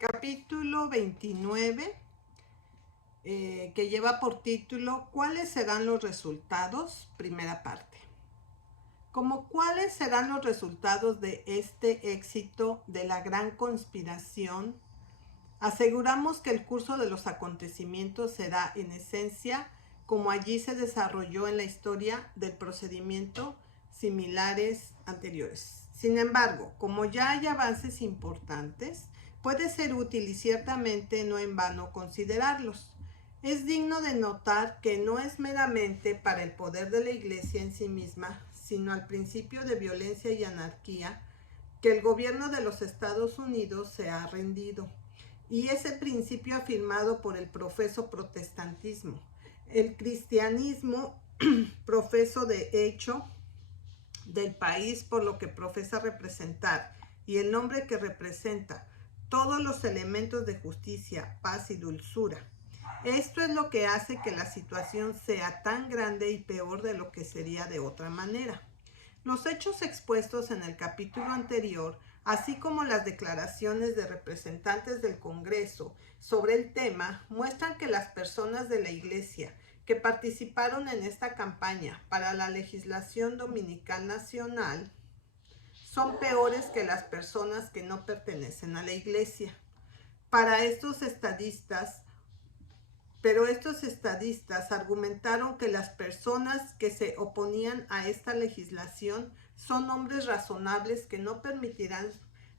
Capítulo 29, que lleva por título ¿Cuáles serán los resultados? Primera parte. Como cuáles serán los resultados de este éxito de la gran conspiración, aseguramos que el curso de los acontecimientos será en esencia como allí se desarrolló en la historia del procedimiento similares anteriores. Sin embargo, como ya hay avances importantes, puede ser útil y ciertamente no en vano considerarlos. Es digno de notar que no es meramente para el poder de la Iglesia en sí misma, sino al principio de violencia y anarquía, que el gobierno de los Estados Unidos se ha rendido. Y ese principio afirmado por el profeso protestantismo. El cristianismo profeso de hecho del país por lo que profesa representar y el nombre que representa todos los elementos de justicia, paz y dulzura. Esto es lo que hace que la situación sea tan grande y peor de lo que sería de otra manera. Los hechos expuestos en el capítulo anterior, así como las declaraciones de representantes del Congreso sobre el tema, muestran que las personas de la Iglesia que participaron en esta campaña para la legislación dominical nacional son peores que las personas que no pertenecen a la Iglesia. Para estos estadistas, estos estadistas argumentaron que las personas que se oponían a esta legislación son hombres razonables que no permitirán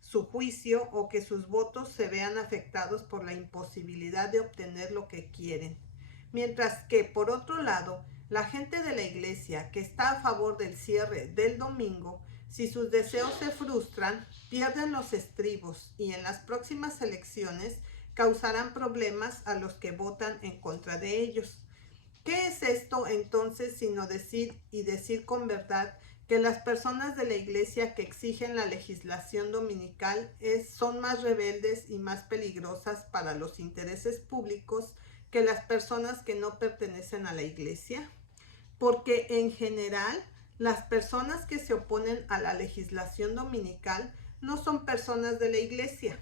su juicio o que sus votos se vean afectados por la imposibilidad de obtener lo que quieren. Mientras que, por otro lado, la gente de la Iglesia que está a favor del cierre del domingo, si sus deseos se frustran, pierden los estribos y en las próximas elecciones causarán problemas a los que votan en contra de ellos. ¿Qué es esto entonces sino decir con verdad que las personas de la Iglesia que exigen la legislación dominical son más rebeldes y más peligrosas para los intereses públicos que las personas que no pertenecen a la Iglesia? Porque en general las personas que se oponen a la legislación dominical no son personas de la Iglesia.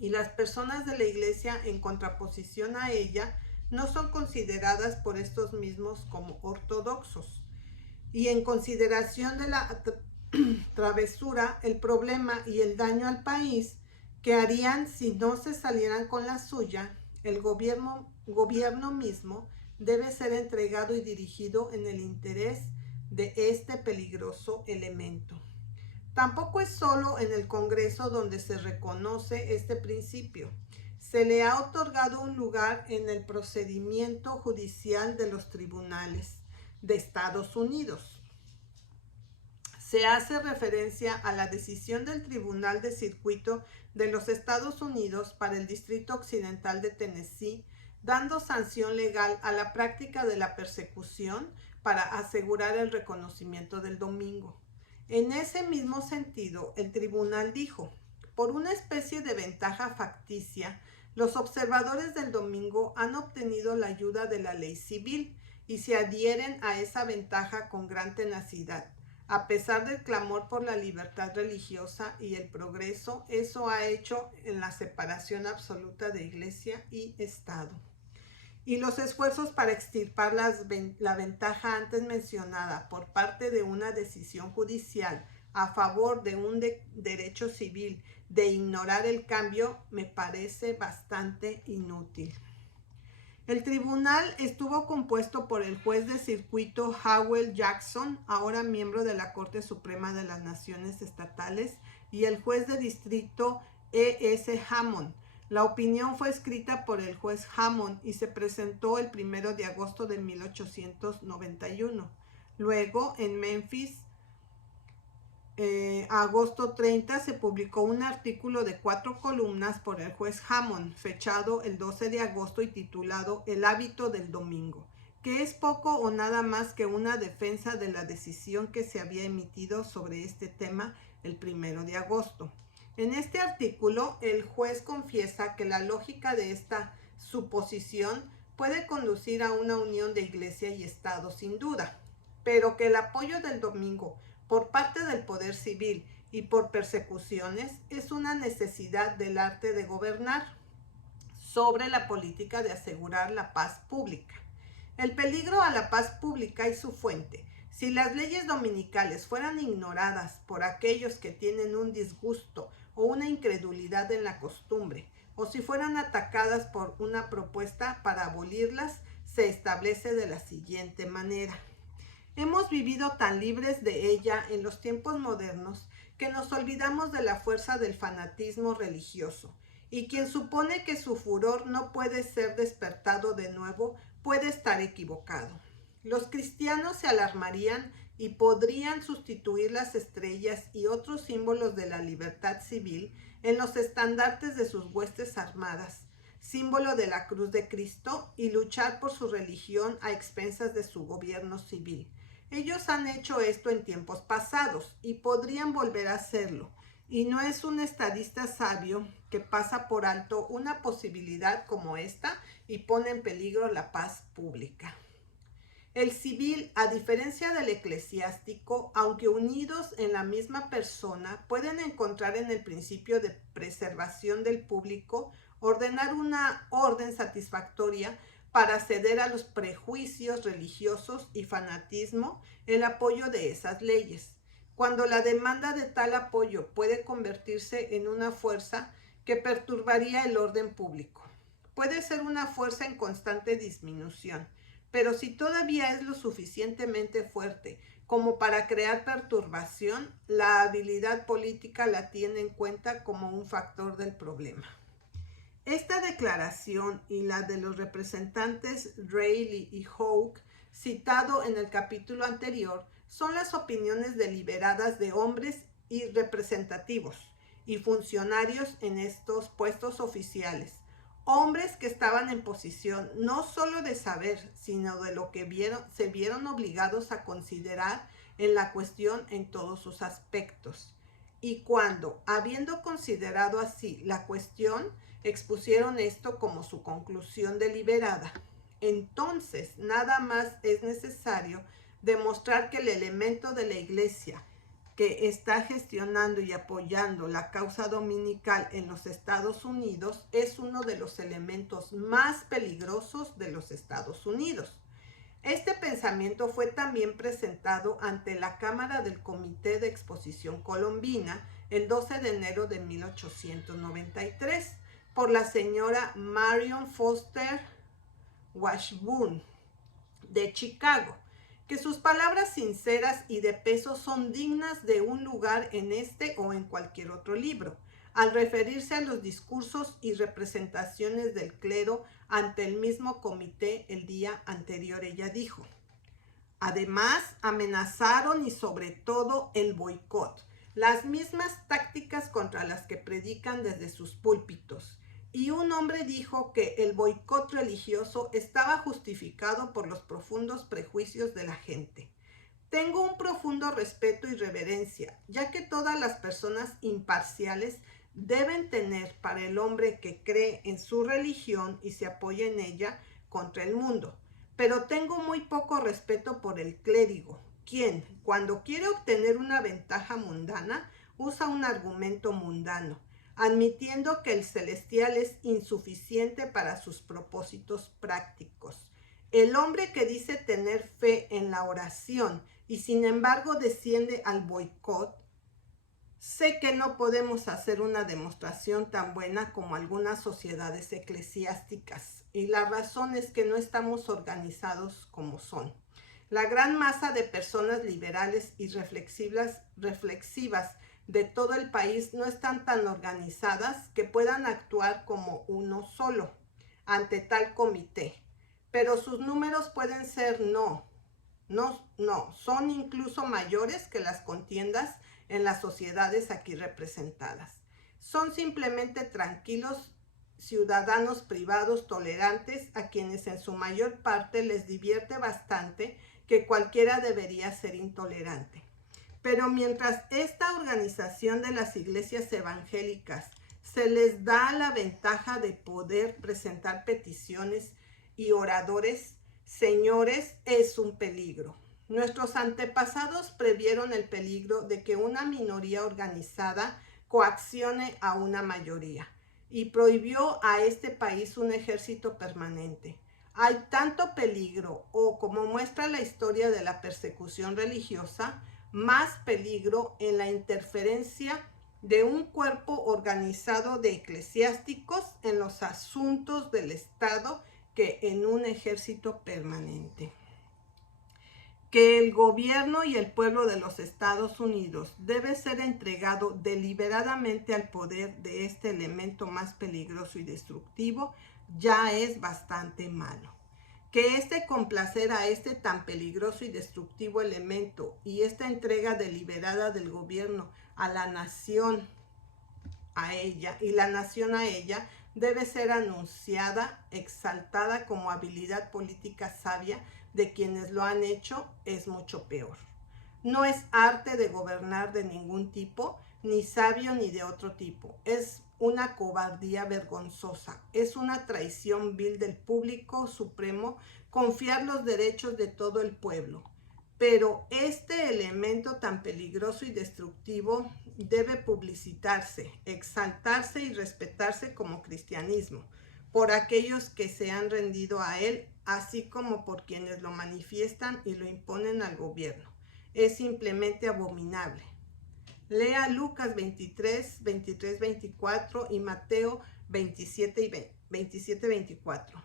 Y las personas de la Iglesia en contraposición a ella no son consideradas por estos mismos como ortodoxos. Y en consideración de la travesura, el problema y el daño al país que harían si no se salieran con la suya, el gobierno mismo debe ser entregado y dirigido en el interés de este peligroso elemento. Tampoco es solo en el Congreso donde se reconoce este principio. Se le ha otorgado un lugar en el procedimiento judicial de los tribunales de Estados Unidos. Se hace referencia a la decisión del Tribunal de Circuito de los Estados Unidos para el Distrito Occidental de Tennessee, dando sanción legal a la práctica de la persecución para asegurar el reconocimiento del domingo. En ese mismo sentido, el tribunal dijo, por una especie de ventaja facticia, los observadores del domingo han obtenido la ayuda de la ley civil y se adhieren a esa ventaja con gran tenacidad. A pesar del clamor por la libertad religiosa y el progreso, eso ha hecho en la separación absoluta de Iglesia y Estado. Y los esfuerzos para extirpar la ventaja antes mencionada por parte de una decisión judicial a favor de un derecho civil de ignorar el cambio me parece bastante inútil. El tribunal estuvo compuesto por el juez de circuito Howell Jackson, ahora miembro de la Corte Suprema de las Naciones Estatales, y el juez de distrito E.S. Hammond. La opinión fue escrita por el juez Hammond y se presentó el 1 de agosto de 1891. Luego, en Memphis, agosto 30, se publicó un artículo de 4 columnas por el juez Hammond, fechado el 12 de agosto y titulado El hábito del domingo, que es poco o nada más que una defensa de la decisión que se había emitido sobre este tema el 1 de agosto. En este artículo, el juez confiesa que la lógica de esta suposición puede conducir a una unión de Iglesia y Estado sin duda, pero que el apoyo del domingo por parte del poder civil y por persecuciones es una necesidad del arte de gobernar sobre la política de asegurar la paz pública. El peligro a la paz pública y su fuente. Si las leyes dominicales fueran ignoradas por aquellos que tienen un disgusto o una incredulidad en la costumbre, o si fueran atacadas por una propuesta para abolirlas, se establece de la siguiente manera. Hemos vivido tan libres de ella en los tiempos modernos que nos olvidamos de la fuerza del fanatismo religioso, y quien supone que su furor no puede ser despertado de nuevo puede estar equivocado. Los cristianos se alarmarían y podrían sustituir las estrellas y otros símbolos de la libertad civil en los estandartes de sus huestes armadas, símbolo de la cruz de Cristo, y luchar por su religión a expensas de su gobierno civil. Ellos han hecho esto en tiempos pasados y podrían volver a hacerlo, y no es un estadista sabio que pasa por alto una posibilidad como esta y pone en peligro la paz pública. El civil, a diferencia del eclesiástico, aunque unidos en la misma persona, pueden encontrar en el principio de preservación del público, ordenar una orden satisfactoria para ceder a los prejuicios religiosos y fanatismo el apoyo de esas leyes. Cuando la demanda de tal apoyo puede convertirse en una fuerza que perturbaría el orden público. Puede ser una fuerza en constante disminución, pero si todavía es lo suficientemente fuerte como para crear perturbación, la habilidad política la tiene en cuenta como un factor del problema. Esta declaración y la de los representantes Rayleigh y Houck, citado en el capítulo anterior, son las opiniones deliberadas de hombres y representativos y funcionarios en estos puestos oficiales, hombres que estaban en posición no solo de saber, sino de lo que se vieron obligados a considerar en la cuestión en todos sus aspectos. Y cuando, habiendo considerado así la cuestión, expusieron esto como su conclusión deliberada, entonces nada más es necesario demostrar que el elemento de la Iglesia que está gestionando y apoyando la causa dominical en los Estados Unidos es uno de los elementos más peligrosos de los Estados Unidos. Este pensamiento fue también presentado ante la Cámara del Comité de Exposición Colombina el 12 de enero de 1893 por la señora Marion Foster Washburn de Chicago, que sus palabras sinceras y de peso son dignas de un lugar en este o en cualquier otro libro. Al referirse a los discursos y representaciones del clero ante el mismo comité el día anterior, ella dijo: además, amenazaron y sobre todo el boicot, las mismas tácticas contra las que predican desde sus púlpitos. Y un hombre dijo que el boicot religioso estaba justificado por los profundos prejuicios de la gente. Tengo un profundo respeto y reverencia, ya que todas las personas imparciales deben tener para el hombre que cree en su religión y se apoya en ella contra el mundo. Pero tengo muy poco respeto por el clérigo, quien, cuando quiere obtener una ventaja mundana, usa un argumento mundano, admitiendo que el celestial es insuficiente para sus propósitos prácticos. El hombre que dice tener fe en la oración y sin embargo desciende al boicot, sé que no podemos hacer una demostración tan buena como algunas sociedades eclesiásticas, y la razón es que no estamos organizados como son. La gran masa de personas liberales y reflexivas de todo el país no están tan organizadas que puedan actuar como uno solo ante tal comité, pero sus números pueden ser son incluso mayores que las contiendas en las sociedades aquí representadas. Son simplemente tranquilos ciudadanos privados tolerantes a quienes en su mayor parte les divierte bastante que cualquiera debería ser intolerante. Pero mientras esta organización de las iglesias evangélicas se les da la ventaja de poder presentar peticiones y oradores, señores, es un peligro. Nuestros antepasados previeron el peligro de que una minoría organizada coaccione a una mayoría y prohibió a este país un ejército permanente. Hay tanto peligro, o como muestra la historia de la persecución religiosa, más peligro en la interferencia de un cuerpo organizado de eclesiásticos en los asuntos del Estado que en un ejército permanente. Que el gobierno y el pueblo de los Estados Unidos debe ser entregado deliberadamente al poder de este elemento más peligroso y destructivo ya es bastante malo. Que este complacer a este tan peligroso y destructivo elemento y esta entrega deliberada del gobierno a la nación a ella y la nación a ella debe ser anunciada, exaltada como habilidad política sabia de quienes lo han hecho, es mucho peor. No es arte de gobernar de ningún tipo, ni sabio ni de otro tipo. Es una cobardía vergonzosa, es una traición vil del público supremo confiar los derechos de todo el pueblo. Pero este elemento tan peligroso y destructivo debe publicitarse, exaltarse y respetarse como cristianismo por aquellos que se han rendido a él, así como por quienes lo manifiestan y lo imponen al gobierno. Es simplemente abominable. Lea Lucas 23, 23, 24 y Mateo 27, 24.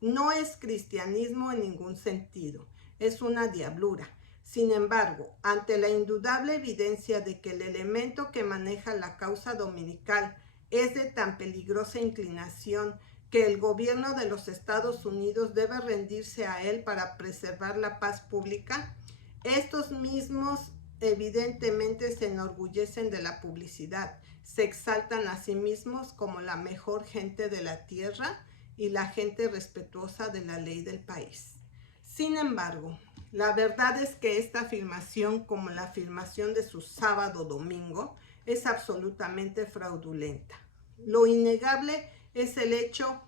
No es cristianismo en ningún sentido, es una diablura. Sin embargo, ante la indudable evidencia de que el elemento que maneja la causa dominical es de tan peligrosa inclinación que el gobierno de los Estados Unidos debe rendirse a él para preservar la paz pública, estos mismos evidentemente se enorgullecen de la publicidad, se exaltan a sí mismos como la mejor gente de la tierra y la gente respetuosa de la ley del país. Sin embargo, la verdad es que esta afirmación, como la afirmación de su sábado-domingo, es absolutamente fraudulenta. Lo innegable es el hecho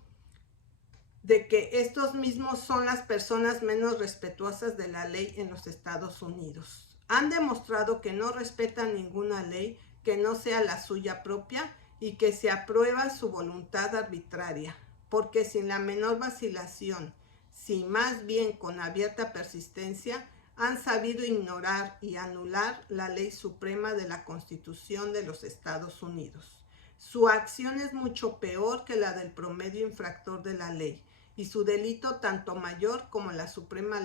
de que estos mismos son las personas menos respetuosas de la ley en los Estados Unidos. Han demostrado que no respetan ninguna ley que no sea la suya propia y que se aprueba su voluntad arbitraria, porque sin la menor vacilación, si más bien con abierta persistencia, han sabido ignorar y anular la ley suprema de la Constitución de los Estados Unidos. Su acción es mucho peor que la del promedio infractor de la ley, y su delito, tanto mayor como la suprema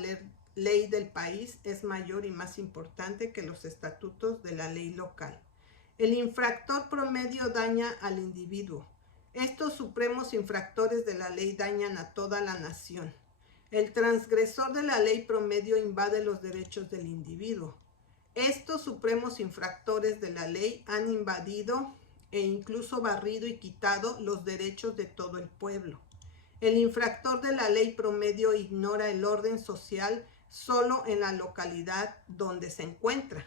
ley del país, es mayor y más importante que los estatutos de la ley local. El infractor promedio daña al individuo. Estos supremos infractores de la ley dañan a toda la nación. El transgresor de la ley promedio invade los derechos del individuo. Estos supremos infractores de la ley han invadido e incluso barrido y quitado los derechos de todo el pueblo. El infractor de la ley promedio ignora el orden social solo en la localidad donde se encuentra,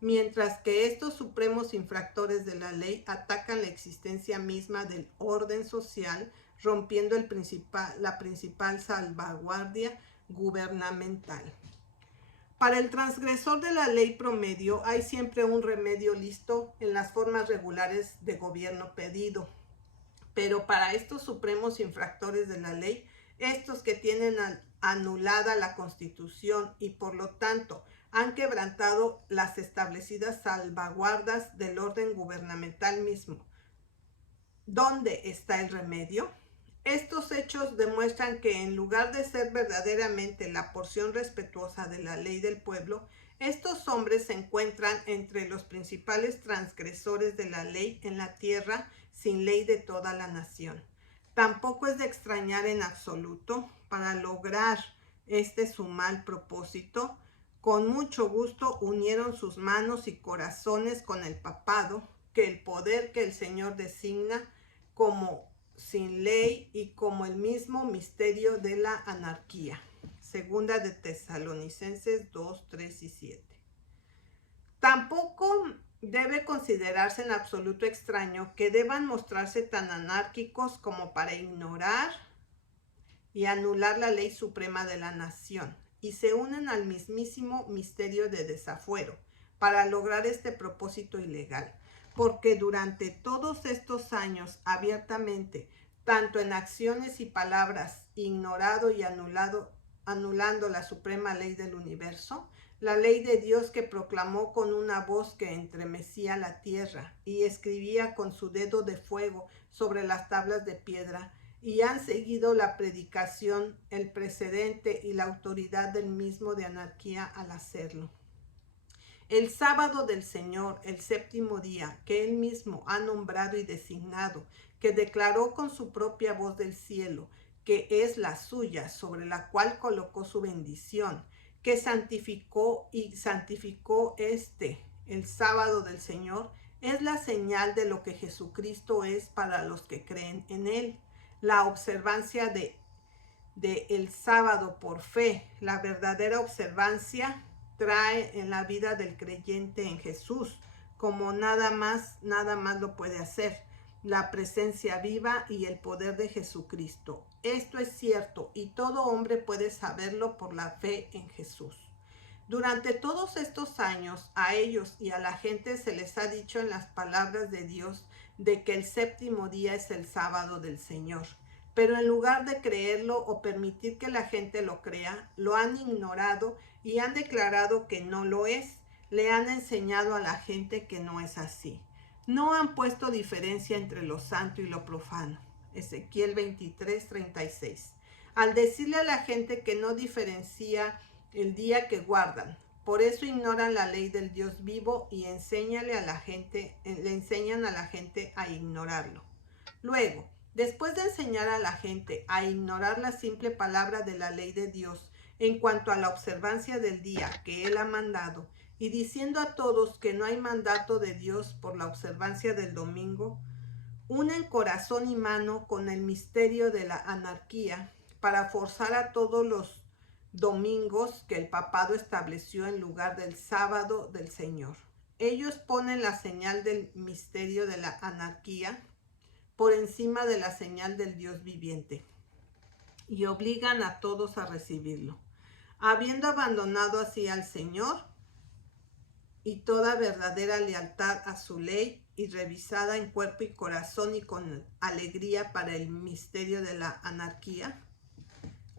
mientras que estos supremos infractores de la ley atacan la existencia misma del orden social, rompiendo la principal salvaguardia gubernamental. Para el transgresor de la ley promedio hay siempre un remedio listo en las formas regulares de gobierno pedido. Pero para estos supremos infractores de la ley, estos que tienen anulada la Constitución y por lo tanto han quebrantado las establecidas salvaguardas del orden gubernamental mismo, ¿dónde está el remedio? Estos hechos demuestran que en lugar de ser verdaderamente la porción respetuosa de la ley del pueblo, estos hombres se encuentran entre los principales transgresores de la ley en la tierra, sin ley de toda la nación. Tampoco es de extrañar en absoluto, para lograr este su mal propósito, con mucho gusto unieron sus manos y corazones con el papado, que el poder que el Señor designa como sin ley y como el mismo misterio de la anarquía. Segunda de Tesalonicenses 2, 3 y 7. Tampoco debe considerarse en absoluto extraño que deban mostrarse tan anárquicos como para ignorar y anular la ley suprema de la nación y se unen al mismísimo misterio de desafuero para lograr este propósito ilegal, porque durante todos estos años abiertamente, tanto en acciones y palabras, ignorado y anulando la suprema ley del universo, la ley de Dios que proclamó con una voz que entremecía la tierra y escribía con su dedo de fuego sobre las tablas de piedra, y han seguido la predicación, el precedente y la autoridad del mismo de anarquía al hacerlo. El sábado del Señor, el séptimo día, que Él mismo ha nombrado y designado, que declaró con su propia voz del cielo, que es la suya, sobre la cual colocó su bendición, que santificó el sábado del Señor, es la señal de lo que Jesucristo es para los que creen en Él. La observancia de el sábado por fe, la verdadera observancia trae en la vida del creyente en Jesús, como nada más lo puede hacer, la presencia viva y el poder de Jesucristo. Esto es cierto y todo hombre puede saberlo por la fe en Jesús. Durante todos estos años, a ellos y a la gente se les ha dicho en las palabras de Dios de que el séptimo día es el sábado del Señor. Pero en lugar de creerlo o permitir que la gente lo crea, lo han ignorado y han declarado que no lo es. Le han enseñado a la gente que no es así. No han puesto diferencia entre lo santo y lo profano. Ezequiel 23:36. Al decirle a la gente que no diferencia el día que guardan, por eso ignoran la ley del Dios vivo y le enseñan a la gente a ignorarlo. Luego, después de enseñar a la gente a ignorar la simple palabra de la ley de Dios en cuanto a la observancia del día que Él ha mandado, y diciendo a todos que no hay mandato de Dios por la observancia del domingo, unen corazón y mano con el misterio de la anarquía para forzar a todos los domingos que el papado estableció en lugar del sábado del Señor. Ellos ponen la señal del misterio de la anarquía por encima de la señal del Dios viviente y obligan a todos a recibirlo. Habiendo abandonado así al Señor y toda verdadera lealtad a su ley y revisada en cuerpo y corazón y con alegría para el misterio de la anarquía,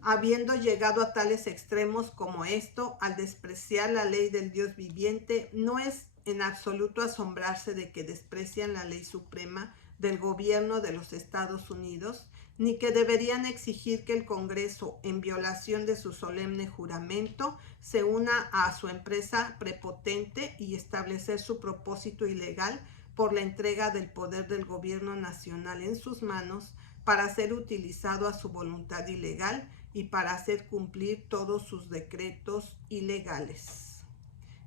habiendo llegado a tales extremos como esto, al despreciar la ley del Dios viviente, no es en absoluto asombrarse de que desprecian la ley suprema del gobierno de los Estados Unidos, ni que deberían exigir que el Congreso, en violación de su solemne juramento, se una a su empresa prepotente y establecer su propósito ilegal por la entrega del poder del gobierno nacional en sus manos para ser utilizado a su voluntad ilegal y para hacer cumplir todos sus decretos ilegales.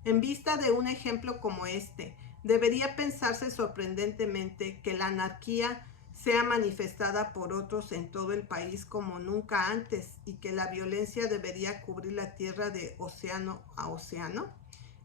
En vista de un ejemplo como este, debería pensarse sorprendentemente que la anarquía sea manifestada por otros en todo el país como nunca antes y que la violencia debería cubrir la tierra de océano a océano.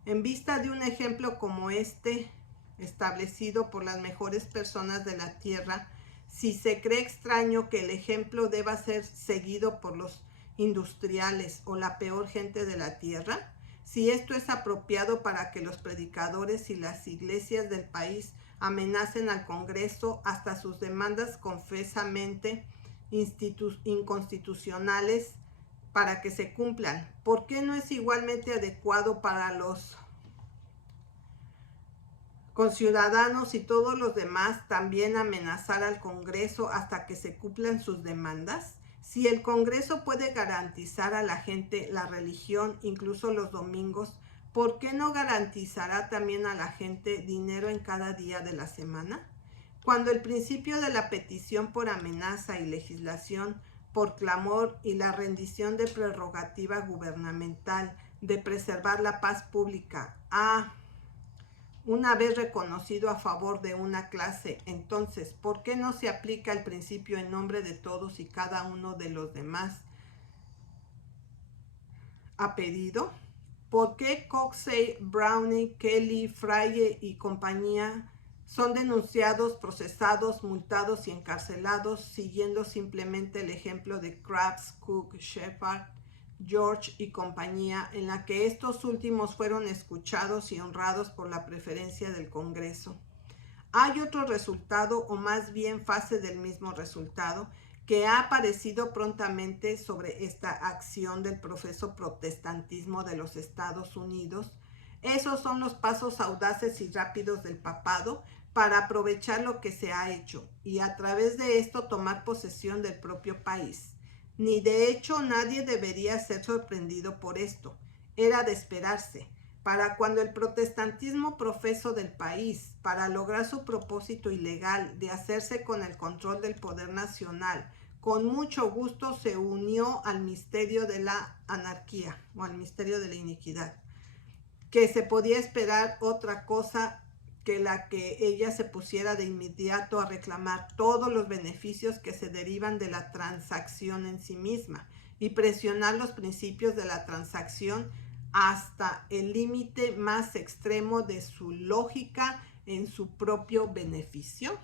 En vista de un ejemplo como este, establecido por las mejores personas de la tierra, si se cree extraño que el ejemplo deba ser seguido por los industriales o la peor gente de la tierra, si esto es apropiado para que los predicadores y las iglesias del país amenacen al Congreso hasta sus demandas confesamente inconstitucionales para que se cumplan, ¿por qué no es igualmente adecuado para los conciudadanos y todos los demás también amenazar al Congreso hasta que se cumplan sus demandas? Si el Congreso puede garantizar a la gente la religión, incluso los domingos, ¿por qué no garantizará también a la gente dinero en cada día de la semana? Cuando el principio de la petición por amenaza y legislación por clamor y la rendición de prerrogativa gubernamental de preservar la paz pública una vez reconocido a favor de una clase, entonces, ¿por qué no se aplica el principio en nombre de todos y cada uno de los demás ha pedido? ¿Por qué Coxey, Browning, Kelly, Frye y compañía son denunciados, procesados, multados y encarcelados siguiendo simplemente el ejemplo de Crabbe, Cook, Shepard, George y compañía, en la que estos últimos fueron escuchados y honrados por la preferencia del Congreso. Hay otro resultado, o más bien fase del mismo resultado, que ha aparecido prontamente sobre esta acción del profeso protestantismo de los Estados Unidos. Esos son los pasos audaces y rápidos del papado para aprovechar lo que se ha hecho y a través de esto tomar posesión del propio país. Ni de hecho nadie debería ser sorprendido por esto. Era de esperarse. Para cuando el protestantismo profeso del país, para lograr su propósito ilegal de hacerse con el control del poder nacional, con mucho gusto se unió al misterio de la anarquía o al misterio de la iniquidad, que se podía esperar otra cosa que la que ella se pusiera de inmediato a reclamar todos los beneficios que se derivan de la transacción en sí misma y presionar los principios de la transacción hasta el límite más extremo de su lógica en su propio beneficio.